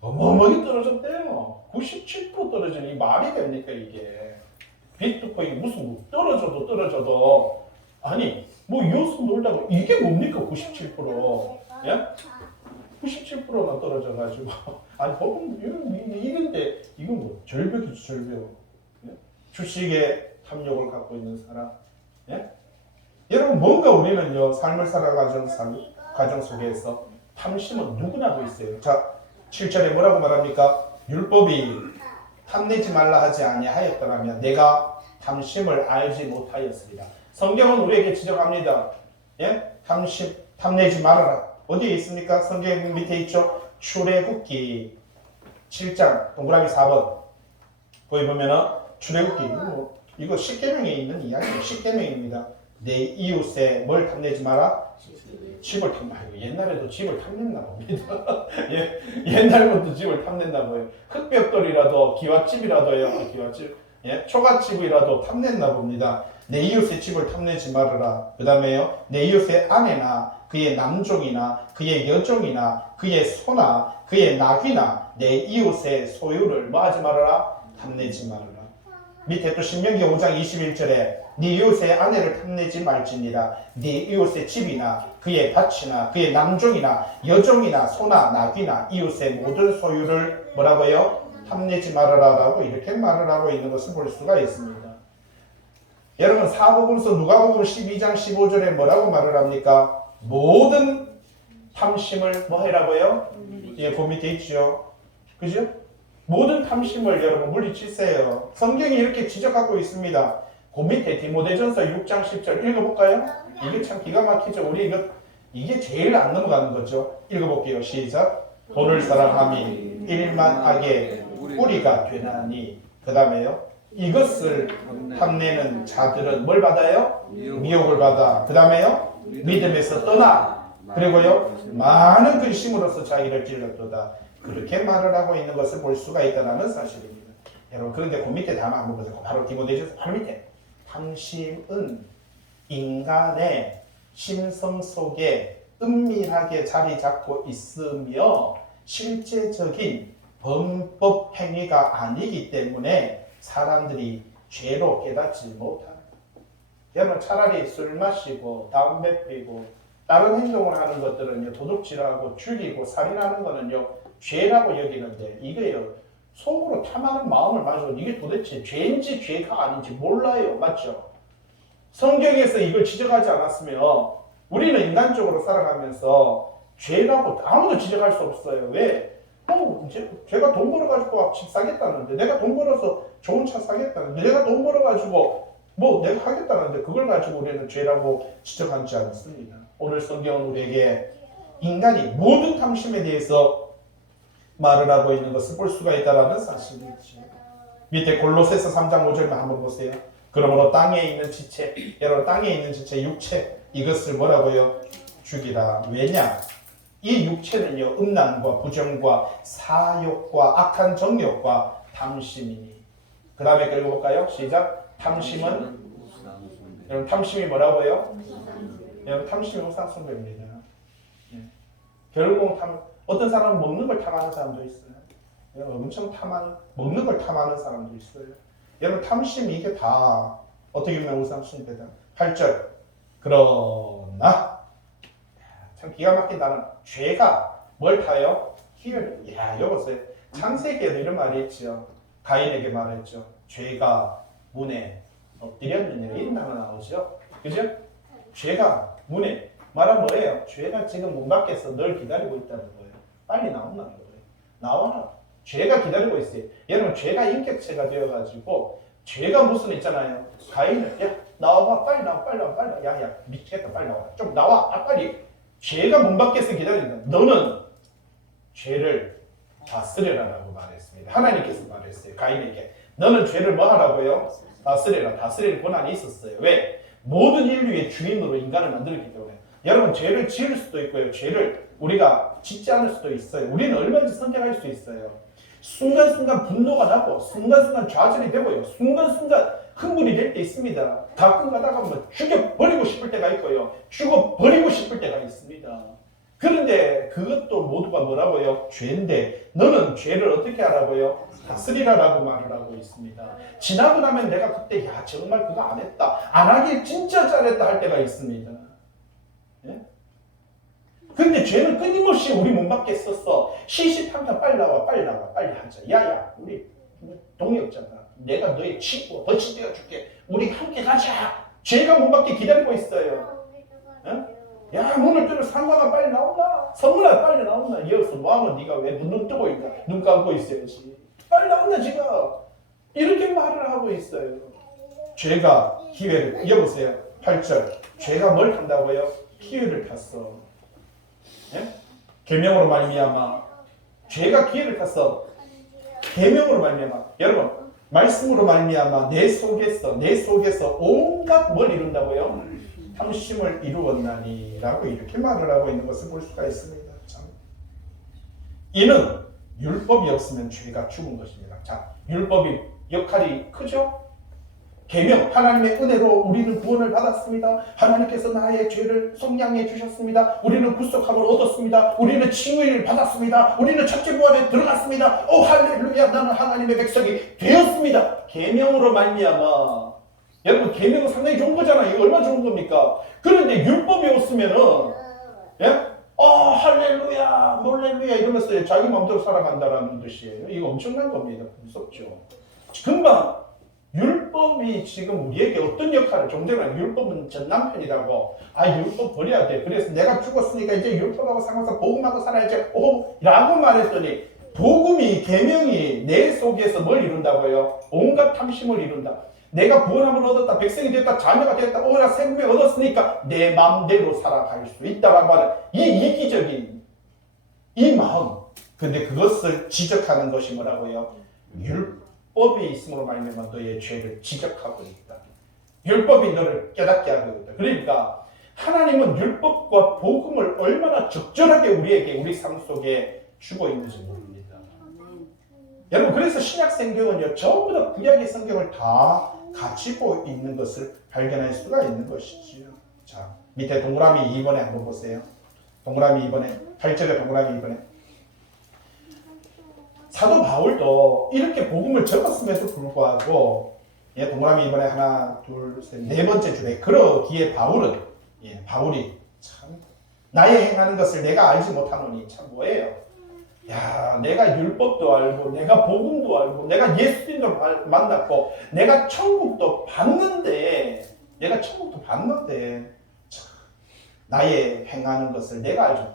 어마어마하게 떨어졌대요. 97% 떨어지니 말이 됩니까 이게? 비트코인 무슨 뭐 떨어져도 아니 뭐 이어서 놀다가 이게 뭡니까 97%? 예? 97%나 떨어져가지고 아니 보면 이건데 이건 뭐 절벽이죠 절벽. 예? 주식에 탐욕을 갖고 있는 사람. 예? 여러분 뭔가 우리는요 삶을 살아가는 과정 속에서 탐심은 누구나도 있어요. 자 7절에 뭐라고 말합니까? 율법이 탐내지 말라 하지 아니하였더라면 내가 탐심을 알지 못하였으리라. 성경은 우리에게 지적합니다. 예? 탐내지 말아라. 어디에 있습니까? 성경 밑에 있죠. 출애굽기 7장 동그라미 4번 거기 보면은 출애굽기 이거 십계명에 있는 이야기예요. 십계명입니다. 내 이웃에 뭘 탐내지 마라? 집을 탐내고 옛날에도 집을 탐냈나 봅니다. 예, 옛날부터 집을 탐낸다고 해요. 흙벽돌이라도 기와집이라도요. 기와집, 예, 초가집이라도 탐냈나 봅니다. 내 이웃의 집을 탐내지 말아라. 그 다음에요. 내 이웃의 아내나 그의 남종이나 그의 여종이나 그의 소나 그의 나귀나 내 이웃의 소유를 뭐 하지 말아라? 탐내지 말아라. 밑에 또 신명기 5장 21절에 네 이웃의 아내를 탐내지 말지니라. 네 이웃의 집이나 그의 밭이나 그의 남종이나 여종이나 소나 나귀나 이웃의 모든 소유를 뭐라고요? 탐내지 말아라라고 이렇게 말을 하고 있는 것을 볼 수가 있습니다. 여러분 사복음서 누가복음 12장 15절에 뭐라고 말을 합니까? 모든 탐심을 뭐 해라고요? 예, 그 밑에 있죠. 그죠? 모든 탐심을 여러분 물리치세요. 성경이 이렇게 지적하고 있습니다. 그 밑에 디모데전서 6장 10절 읽어볼까요? 이게 참 기가 막히죠. 우리 이게 제일 안 넘어가는 거죠. 읽어볼게요. 시작. 돈을 사랑함이 일만하게 뿌리가 되나니. 그 다음에요. 이것을 탐내는 자들은 뭘 받아요? 미혹을 받아. 그 다음에요. 믿음에서 떠나. 그리고요. 많은 근심으로써 자기를 찔렀도다. 그렇게 말을 하고 있는 것을 볼 수가 있다는 사실입니다. 여러분 그런데 그 밑에 다음 한번 보세요. 바로 디모데전서 바로 밑에. 탐심은 인간의 심성 속에 은밀하게 자리 잡고 있으며 실제적인 범법 행위가 아니기 때문에 사람들이 죄로 깨닫지 못합니다. 여러분 차라리 술 마시고 담배 피고 다른 행동을 하는 것들은요 도둑질하고 죽이고 살인하는 거는요 죄라고 여기는데 이게요 속으로 탐하는 마음을 가지고 이게 도대체 죄인지 죄가 아닌지 몰라요. 맞죠? 성경에서 이걸 지적하지 않았으면 우리는 인간적으로 살아가면서 죄라고 아무도 지적할 수 없어요. 왜? 제가 돈 벌어가지고 집 사겠다는데 내가 돈 벌어서 좋은 차 사겠다는데 내가 돈 벌어가지고 뭐 내가 하겠다는데 그걸 가지고 우리는 죄라고 지적하지 않습니다. 오늘 성경은 우리에게 인간이 모든 탐심에 대해서 말을 하고 있는 것을 볼 수가 있다는 사실이죠. 밑에 골로새서 3장 5절만 한번 보세요. 그러므로 땅에 있는 지체, 여러분 땅에 있는 지체 육체 이것을 뭐라고요? 죽이라. 왜냐? 이 육체는요 음란과 부정과 사욕과 악한 정욕과 탐심이니. 그 다음에 읽어볼까요? 시작. 탐심은 여러분 탐심이 뭐라고요? 여러분 탐심이 우상숭배입니다. 결국 어떤 사람은 먹는 걸 탐하는 사람도 있어요. 엄청 먹는 걸 탐하는 사람도 있어요. 여러분 탐심이 이게 다 어떻게 보면 우상숭배다. 8절 그러나 참 기가 막힌 단어. 죄가 뭘 타요? 희열. 야, 여보세요. 창세기에도 이런 말이 있죠. 가인에게 말했죠. 죄가 문에 엎드렸느냐 이런 단어 나오죠. 그죠? 죄가 문에 말은 뭐예요? 죄가 지금 문 밖에서 널 기다리고 있다는 거예요. 빨리 나온다는 거예요. 나와라. 죄가 기다리고 있어요. 여러분 죄가 인격체가 되어가지고 죄가 무슨 있잖아요. 가인을 야 나와봐. 빨리 나와. 빨리 나와. 빨리 나와. 야 미치겠다. 빨리 나와. 좀 나와. 빨리. 죄가 문 밖에서 기다린다. 너는 죄를 다스려라라고 말했습니다. 하나님께서 말했어요. 가인에게. 너는 죄를 뭐 하라고요? 다스려라. 다스릴 권한이 있었어요. 왜? 모든 인류의 주인으로 인간을 만들었기 때문에. 여러분 죄를 지을 수도 있고요. 죄를 우리가 짓지 않을 수도 있어요. 우리는 얼마든지 선택할 수 있어요. 순간순간 분노가 나고 순간순간 좌절이 되고요. 순간순간 흥분이 될 때 있습니다. 가끔 가다가 뭐 죽여버리고 싶을 때가 있고요. 죽어버리고 싶을 때가 있습니다. 그런데 그것도 모두가 뭐라고요? 죄인데 너는 죄를 어떻게 하라고요? 다스리라라고 말을 하고 있습니다. 지나고 나면 내가 그때 야 정말 그거 안 했다. 안 하길 진짜 잘했다 할 때가 있습니다. 예? 근데 죄는 끊임없이 우리 문 밖에 썼어. 시시탕탕 빨리 나와 빨리 나와 빨리 하자. 야야 우리 동역잖아. 내가 너의 친구 더 친구가 줄게. 우리 함께 가자. 죄가 문 밖에 기다리고 있어요. 예? 야 문을 뚫어 상관아 빨리 나온다. 성문아 빨리 나온다. 여기서 뭐하면 네가 왜 눈 뜨고 있냐. 눈 감고 있어야지. 빨리 나온다 지금. 이렇게 말을 하고 있어요. 죄가 기회를 여보세요. 8절 죄가 뭘 한다고요? 기회를 탔어. 예? 계명으로 말미암아 죄가 기회를 탔어. 계명으로 말미암아 여러분 말씀으로 말미암아 내 속에서 온갖 뭘 이룬다고요? 탐심을 이루었나니 라고 이렇게 말을 하고 있는 것을 볼 수가 있습니다. 참. 이는 율법이 없으면 죄가 죽은 것입니다. 자, 율법이 역할이 크죠? 계명, 하나님의 은혜로 우리는 구원을 받았습니다. 하나님께서 나의 죄를 속량해 주셨습니다. 우리는 구속함을 얻었습니다. 우리는 칭의를 받았습니다. 우리는 첫째 구원에 들어갔습니다. 오 할렐루야 나는 하나님의 백성이 되었습니다. 계명으로 말미암아 여러분 계명은 상당히 좋은 거잖아요. 이거 얼마나 좋은 겁니까? 그런데 율법이 없으면은 예? 할렐루야 놀렐루야 이러면서 자기 마음대로 살아간다라는 뜻이에요. 이거 엄청난 겁니다. 무섭죠. 금방 율법이 지금 우리에게 어떤 역할을 좀 전에 율법은 전 남편이라고 율법 버려야 돼. 그래서 내가 죽었으니까 이제 율법하고 상관없어 복음하고 살아야지 라고 말했더니 복음이 계명이 내 속에서 뭘 이룬다고요? 온갖 탐심을 이룬다. 내가 구원함을 얻었다. 백성이 됐다. 자녀가 됐다. 나 생명을 얻었으니까 내 마음대로 살아갈 수 있다라고 하는 이 이기적인 이 마음. 근데 그것을 지적하는 것이 뭐라고요? 율법이 있음으로 말미암아 너의 죄를 지적하고 있다. 율법이 너를 깨닫게 하고 있다. 그러니까 하나님은 율법과 복음을 얼마나 적절하게 우리 삶 속에 주고 있는지 모릅니다. 여러분 그래서 신약 성경은요 전부 다 구약의 성경을 다 가지고 있는 것을 발견할 수가 있는 것이지요. 자 밑에 동그라미 2번에 한번 보세요. 동그라미 2번에 8절에 동그라미 2번에 사도 바울도 이렇게 복음을 적었음에도 불구하고 동그라미 2번에 하나 둘 셋 네 번째 줄에 그러기에 바울이 참 나의 행하는 것을 내가 알지 못하노니 참 뭐예요? 야, 내가 율법도 알고, 내가 복음도 알고, 내가 예수님도 만났고, 내가 천국도 봤는데, 나의 행하는 것을 내가 알죠.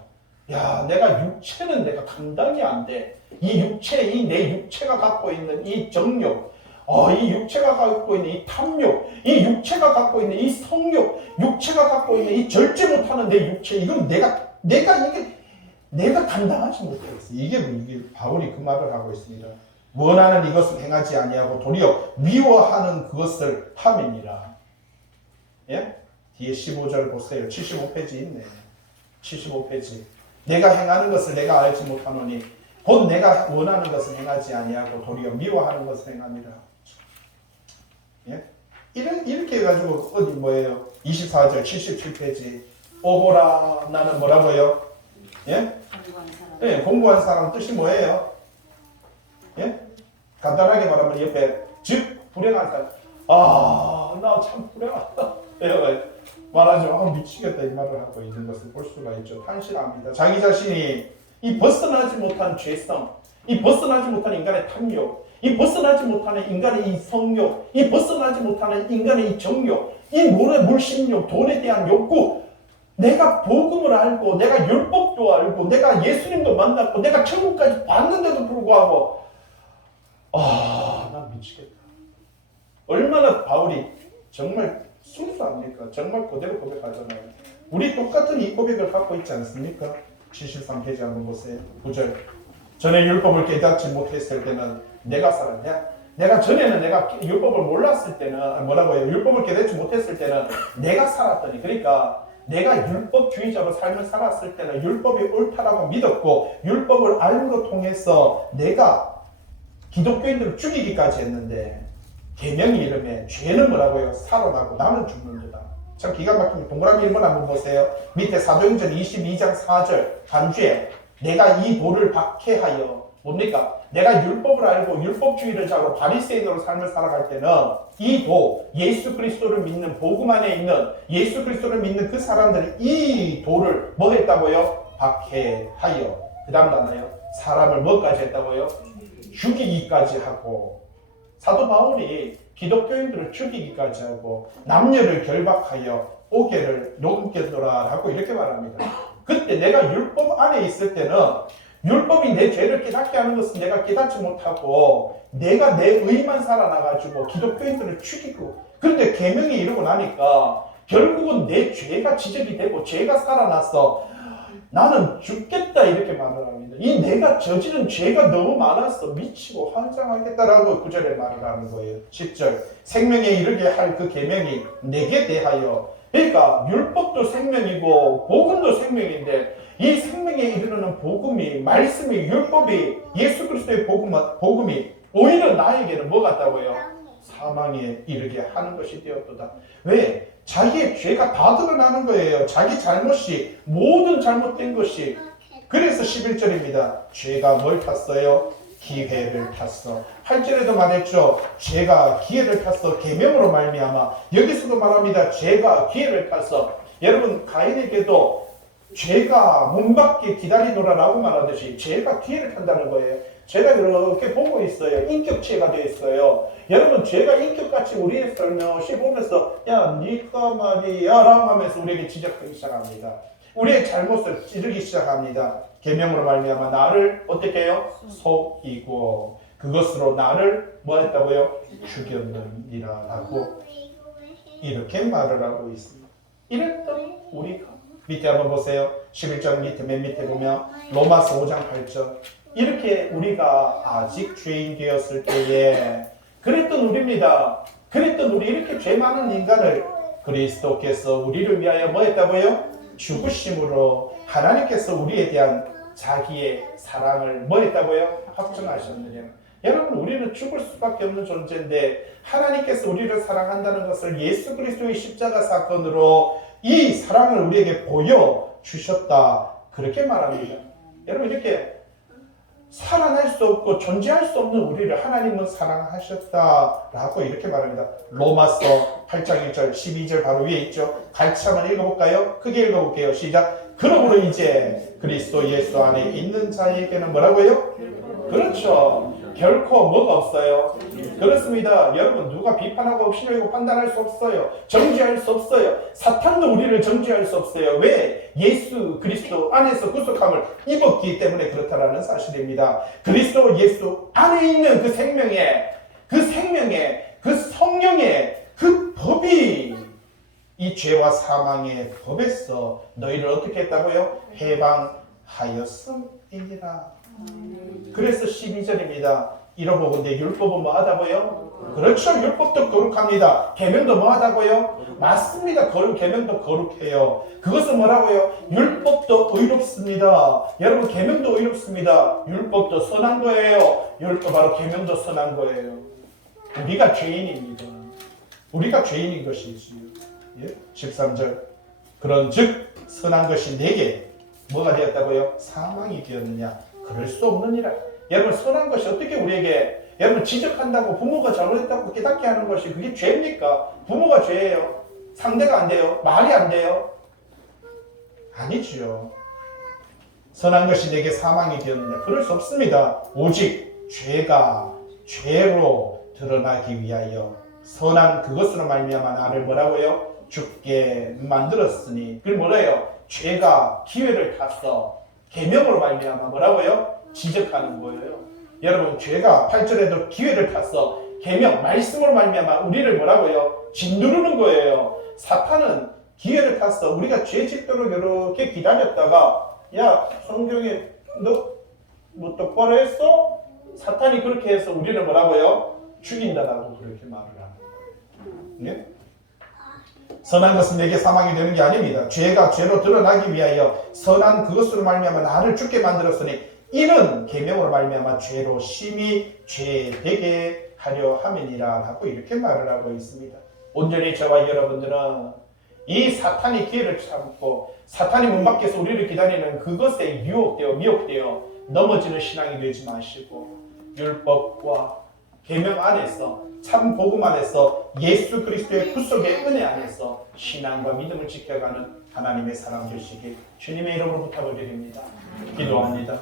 야, 내가 육체는 내가 감당이 안 돼. 내 육체가 갖고 있는 이 정욕, 이 육체가 갖고 있는 이 탐욕, 이 육체가 갖고 있는 이 성욕, 육체가 갖고 있는 이 절제 못하는 내 육체, 이건 내가 감당하지 못하겠어. 이게 바울이 그 말을 하고 있습니다. 원하는 이것을 행하지 아니하고 도리어 미워하는 그것을 함이니라. 예? 뒤에 15절 보세요. 75페이지 있네. 75페이지. 내가 행하는 것을 내가 알지 못하노니 곧 내가 원하는 것을 행하지 아니하고 도리어 미워하는 것을 행함이라. 예? 이렇게 해가지고 어디 뭐예요? 24절 77페이지. 오호라 나는 뭐라고요? 예? 공부한 사람 뜻이 뭐예요? 예? 간단하게 말하면 옆에 즉 불행한 사람. 나 참 불행하다. 말하죠. 미치겠다 이 말을 하고 있는 것을 볼 수가 있죠. 탄실합니다. 자기 자신이 이 벗어나지 못한 죄성, 이 벗어나지 못한 인간의 탐욕, 이 벗어나지 못하는 인간의 이 성욕, 이 벗어나지 못하는 인간의 이 정욕, 이 물심욕, 돈에 대한 욕구. 내가 복음을 알고 내가 율법도 알고 내가 예수님도 만났고 내가 천국까지 봤는데도 불구하고 난 미치겠다. 얼마나 바울이 정말 순수합니까? 정말 그대로 고백하잖아요. 우리 똑같은 이 고백을 갖고 있지 않습니까? 73페이지 한번 보세요. 9절. 전에 율법을 깨닫지 못했을 때는 내가 살았냐? 내가 전에는 내가 율법을 몰랐을 때는 뭐라고요? 율법을 깨닫지 못했을 때는 내가 살았더니, 그러니까 내가 율법주의자로 삶을 살았을 때는 율법이 옳다라고 믿었고 율법을 알므로 통해서 내가 기독교인들을 죽이기까지 했는데 계명이 이름에 죄는 뭐라고요? 살아나고 나는 죽는다. 참 기가 막힙니다. 동그라미 1번 한번 보세요. 밑에 사도행전 22장 4절 간주에 내가 이 도를 박해하여 뭡니까? 내가 율법을 알고 율법주의를 자고 바리새인으로 삶을 살아갈 때는 이 도, 예수 그리스도를 믿는 복음 안에 있는 예수 그리스도를 믿는 그 사람들이 이 도를 뭐 했다고요? 박해하여. 그 다음 단어요. 사람을 뭐까지 했다고요? 죽이기까지 하고. 사도 바울이 기독교인들을 죽이기까지 하고 남녀를 결박하여 오개를 넘겨더라라고 이렇게 말합니다. 그때 내가 율법 안에 있을 때는 율법이 내 죄를 깨닫게 하는 것은 내가 깨닫지 못하고 내가 내 의만 살아나가지고 기독교인들을 죽이고, 그런데 계명이 이루고 나니까 결국은 내 죄가 지적이 되고 죄가 살아났어. 나는 죽겠다 이렇게 말을 합니다. 이 내가 저지른 죄가 너무 많아서 미치고 환장하겠다라고 9절에 말을 하는 거예요. 10절. 생명에 이르게 할 그 계명이 내게 대하여. 그러니까 율법도 생명이고 복음도 생명인데 이 생명에 이르는 복음이, 말씀이, 율법이, 예수 그리스도의 복음이 오히려 나에게는 뭐 같다고요? 사망에 이르게 하는 것이 되었도다. 왜? 자기의 죄가 다 드러나는 거예요. 자기 잘못이, 모든 잘못된 것이. 그래서 11절입니다. 죄가 뭘 탔어요? 기회를 탔어. 8절에도 말했죠. 죄가 기회를 탔어. 계명으로 말미암아. 여기서도 말합니다. 죄가 기회를 탔어. 여러분, 가인에게도 죄가 문 밖에 기다리노라라고 말하듯이 죄가 기회를 탄다는 거예요. 죄가 이렇게 보고 있어요. 인격체가 되어 있어요. 여러분, 죄가 인격같이 우리의 살며시 보면서 야 니가 말이야 라고 하면서 우리에게 지적하기 시작합니다. 우리의 잘못을 찌르기 시작합니다. 계명으로 말미암아 나를 어떻게 해요? 속이고 그것으로 나를 뭐 했다고요? 죽였느니라 라고 이렇게 말을 하고 있습니다. 이랬던 우리가 밑에 한번 보세요. 11장 밑에 맨 밑에 보면 로마서 5장 8절. 이렇게 우리가 아직 죄인 되었을 때에 그랬던 우리입니다. 그랬던 우리, 이렇게 죄 많은 인간을 그리스도께서 우리를 위하여 뭐 했다고요? 죽으심으로 하나님께서 우리에 대한 자기의 사랑을 뭐 했다고요? 확증하셨느냐. 여러분, 우리는 죽을 수밖에 없는 존재인데 하나님께서 우리를 사랑한다는 것을 예수 그리스도의 십자가 사건으로 이 사랑을 우리에게 보여주셨다. 그렇게 말합니다. 여러분, 이렇게 살아날 수 없고 존재할 수 없는 우리를 하나님은 사랑하셨다라고 이렇게 말합니다. 로마서 8장 1절 12절 바로 위에 있죠. 같이 한번 읽어볼까요? 크게 읽어볼게요. 시작. 그러므로 이제 그리스도 예수 안에 있는 자에게는 뭐라고요? 그렇죠. 결코 뭐가 없어요? 그렇습니다. 여러분, 누가 비판하고 신뢰하고 판단할 수 없어요. 정죄할 수 없어요. 사탄도 우리를 정죄할 수 없어요. 왜? 예수 그리스도 안에서 구속함을 입었기 때문에 그렇다라는 사실입니다. 그리스도 예수 안에 있는 그 생명에, 그 성령의 그 법이 이 죄와 사망의 법에서 너희를 어떻게 했다고요? 해방하였음이니라. 그래서 12절입니다. 이러보건대 율법은 뭐 하다고요? 그렇죠. 율법도 거룩합니다. 계명도 뭐 하다고요? 맞습니다. 계명도 거룩해요. 그것은 뭐라고요? 율법도 의롭습니다. 여러분, 계명도 의롭습니다. 율법도 선한 거예요. 율법 바로 계명도 선한 거예요. 우리가 죄인입니다. 우리가 죄인인 것이지요. 예? 13절. 그런즉 선한 것이 내게 뭐가 되었다고요? 사망이 되었느냐? 그럴 수 없느니라. 여러분, 선한 것이 어떻게 우리에게, 여러분, 지적한다고 부모가 잘못했다고 깨닫게 하는 것이 그게 죄입니까? 부모가 죄예요? 상대가 안 돼요? 말이 안 돼요? 아니지요. 선한 것이 내게 사망이 되었느냐? 그럴 수 없습니다. 오직 죄가 죄로 드러나기 위하여 선한 그것으로 말미암아 나를 뭐라고요? 죽게 만들었으니. 그걸 뭐래요? 죄가 기회를 탔어. 계명으로 말미암아 뭐라고요? 지적하는 거예요. 여러분, 죄가 8절에도 기회를 탔어. 계명, 말씀으로 말미암아 우리를 뭐라고요? 짓누르는 거예요. 사탄은 기회를 타서 우리가 죄 짓도록 이렇게 기다렸다가 야 성경에 너 뭐 똑바로 했어? 사탄이 그렇게 해서 우리를 뭐라고요? 죽인다라고 그렇게 말을 합니다. 네? 선한 것은 내게 사망이 되는 게 아닙니다. 죄가 죄로 드러나기 위하여 선한 그것으로 말미암아 나를 죽게 만들었으니 이는 계명으로 말미암아 죄로 심히 죄되게 하려 함이니라 하고 이렇게 말을 하고 있습니다. 온전히 저와 여러분들은 이 사탄이 기회를 참고 사탄이 문 밖에서 우리를 기다리는 그것에 유혹되어 미혹되어 넘어지는 신앙이 되지 마시고 율법과 계명 안에서 참 복음 안에서 예수 그리스도의 구속의 은혜 안에서 신앙과 믿음을 지켜가는 하나님의 사람 되시길 주님의 이름으로 부탁을 드립니다. 기도합니다.